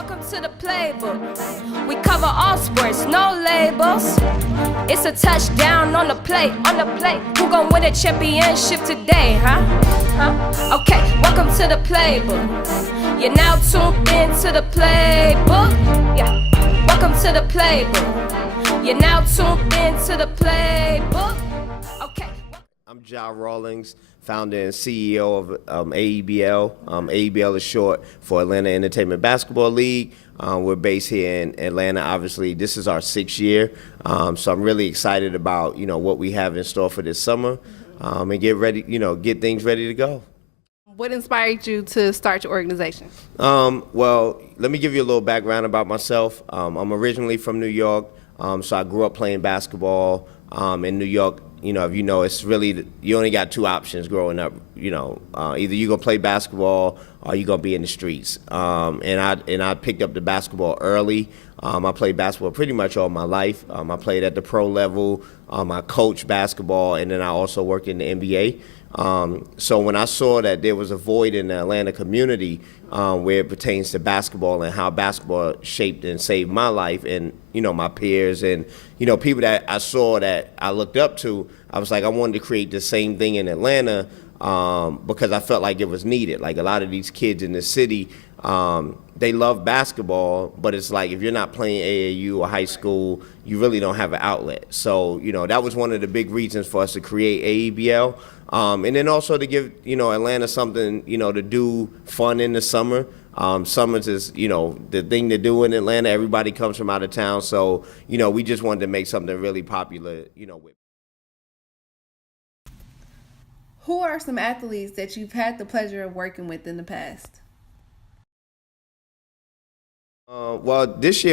Welcome to the playbook. We cover all sports, no labels. It's a touchdown on the plate, Who gon' win a championship today, huh? Okay, welcome to the playbook. You're now tuned in to the playbook. Yeah, welcome to the playbook. You're now tuned in to the playbook. Okay. I'm Jah Rawlings, founder and CEO of AEBL. AEBL is short for Atlanta Entertainment Basketball League. We're based here in Atlanta. Obviously, this is our 6th year, so I'm really excited about what we have in store for this summer, and get ready, get things ready to go. What inspired you to start your organization? Well, let me give you a little background about myself. I'm originally from New York, so I grew up playing basketball in New York. If it's really, you only got 2 options growing up. Either you're gonna play basketball or you're gonna be in the streets. And I picked up the basketball early. I played basketball pretty much all my life. I played at the pro level. I coached basketball, and then I also worked in the NBA. So when I saw that there was a void in the Atlanta community where it pertains to basketball and how basketball shaped and saved my life and, my peers and, people that I saw that I looked up to, I was like, I wanted to create the same thing in Atlanta because I felt like it was needed. Like a lot of these kids in the city, they love basketball, but it's like if you're not playing AAU or high school, you really don't have an outlet. So, that was one of the big reasons for us to create AEBL. And then also to give, Atlanta something, to do fun in the summer. Summers is, the thing to do in Atlanta. Everybody comes from out of town. So, we just wanted to make something really popular, with. Who are some athletes that you've had the pleasure of working with in the past? Well, this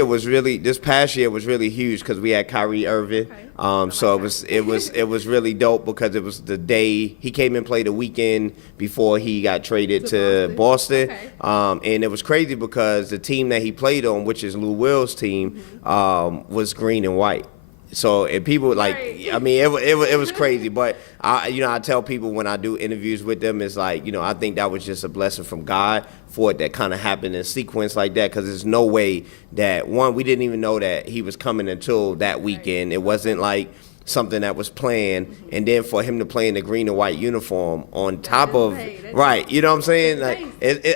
past year was really huge because we had Kyrie Irving. So it was really dope because it was the day he came and played a weekend before he got traded to Boston. Okay. And it was crazy because the team that he played on, which is Lou Will's team, was green and white. So and people it was crazy. But I tell people when I do interviews with them, it's like I think that was just a blessing from God for it that kind of happened in sequence like that, because there's no way that we didn't even know that he was coming until that weekend. It wasn't like something that was planned, and then for him to play in the green and white uniform on top of right, you know what I'm saying? Like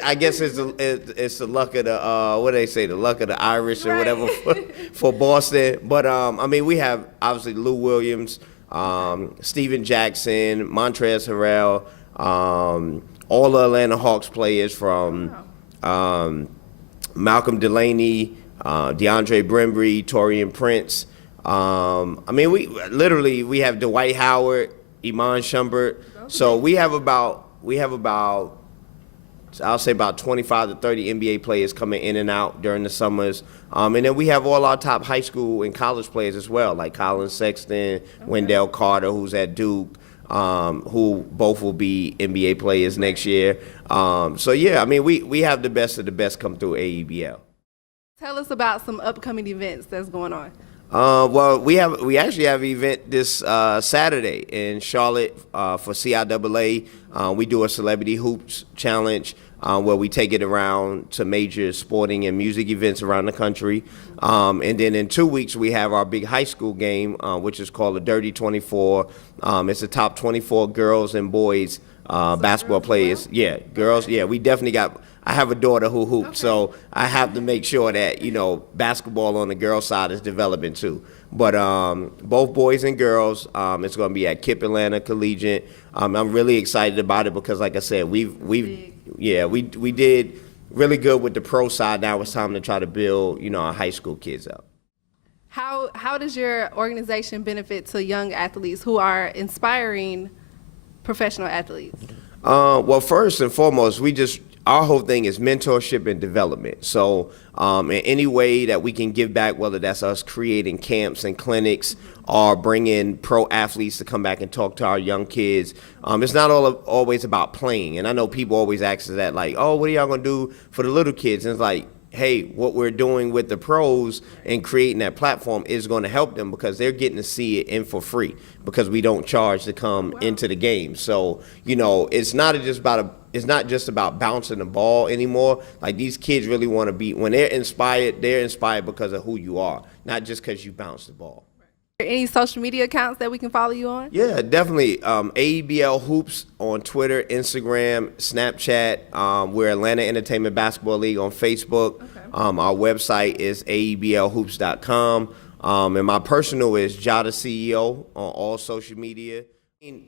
I guess it's the luck of the what do they say, the luck of the Irish or whatever for Boston. But we have obviously Lou Williams, Steven Jackson, Montrezl Harrell, all the Atlanta Hawks players from Malcolm Delaney, DeAndre Brembry, Taurean Prince. We have Dwight Howard, Iman Shumpert. Okay. So we have about I'll say about 25 to 30 NBA players coming in and out during the summers. And then we have all our top high school and college players as well, like Colin Sexton, Wendell Carter, who's at Duke, who both will be NBA players next year. We have the best of the best come through AEBL. Tell us about some upcoming events that's going on. Well, we actually have an event this Saturday in Charlotte for CIAA. We do a celebrity hoops challenge where we take it around to major sporting and music events around the country. And then in 2 weeks we have our big high school game, which is called the Dirty 24. It's the top 24 girls and boys basketball players. Yeah, girls. Yeah, we definitely got. I have a daughter who hoops, so I have to make sure that, basketball on the girls' side is developing too. But both boys and girls, it's going to be at Kip Atlanta Collegiate. I'm really excited about it because, like I said, we did really good with the pro side. Now it's time to try to build, our high school kids up. How does your organization benefit to young athletes who are inspiring professional athletes? Well, first and foremost, our whole thing is mentorship and development. So in any way that we can give back, whether that's us creating camps and clinics or bringing pro athletes to come back and talk to our young kids, it's not always about playing. And I know people always ask us that, like, oh, what are y'all going to do for the little kids? And it's like, hey, what we're doing with the pros and creating that platform is going to help them because they're getting to see it in for free because we don't charge to come into the game. So, you know, it's not just about bouncing the ball anymore. Like, these kids really want to be, when they're inspired because of who you are, not just because you bounce the ball. Any social media accounts that we can follow you on? Yeah, definitely. AEBL Hoops on Twitter, Instagram, Snapchat. We're Atlanta Entertainment Basketball League on Facebook. Okay. Our website is aeblhoops.com. And my personal is Jah the CEO on all social media.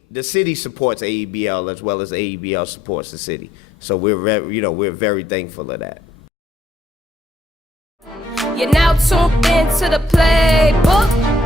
The city supports AEBL as well as AEBL supports the city. So we're very thankful of that. You're now tuned into the playbook.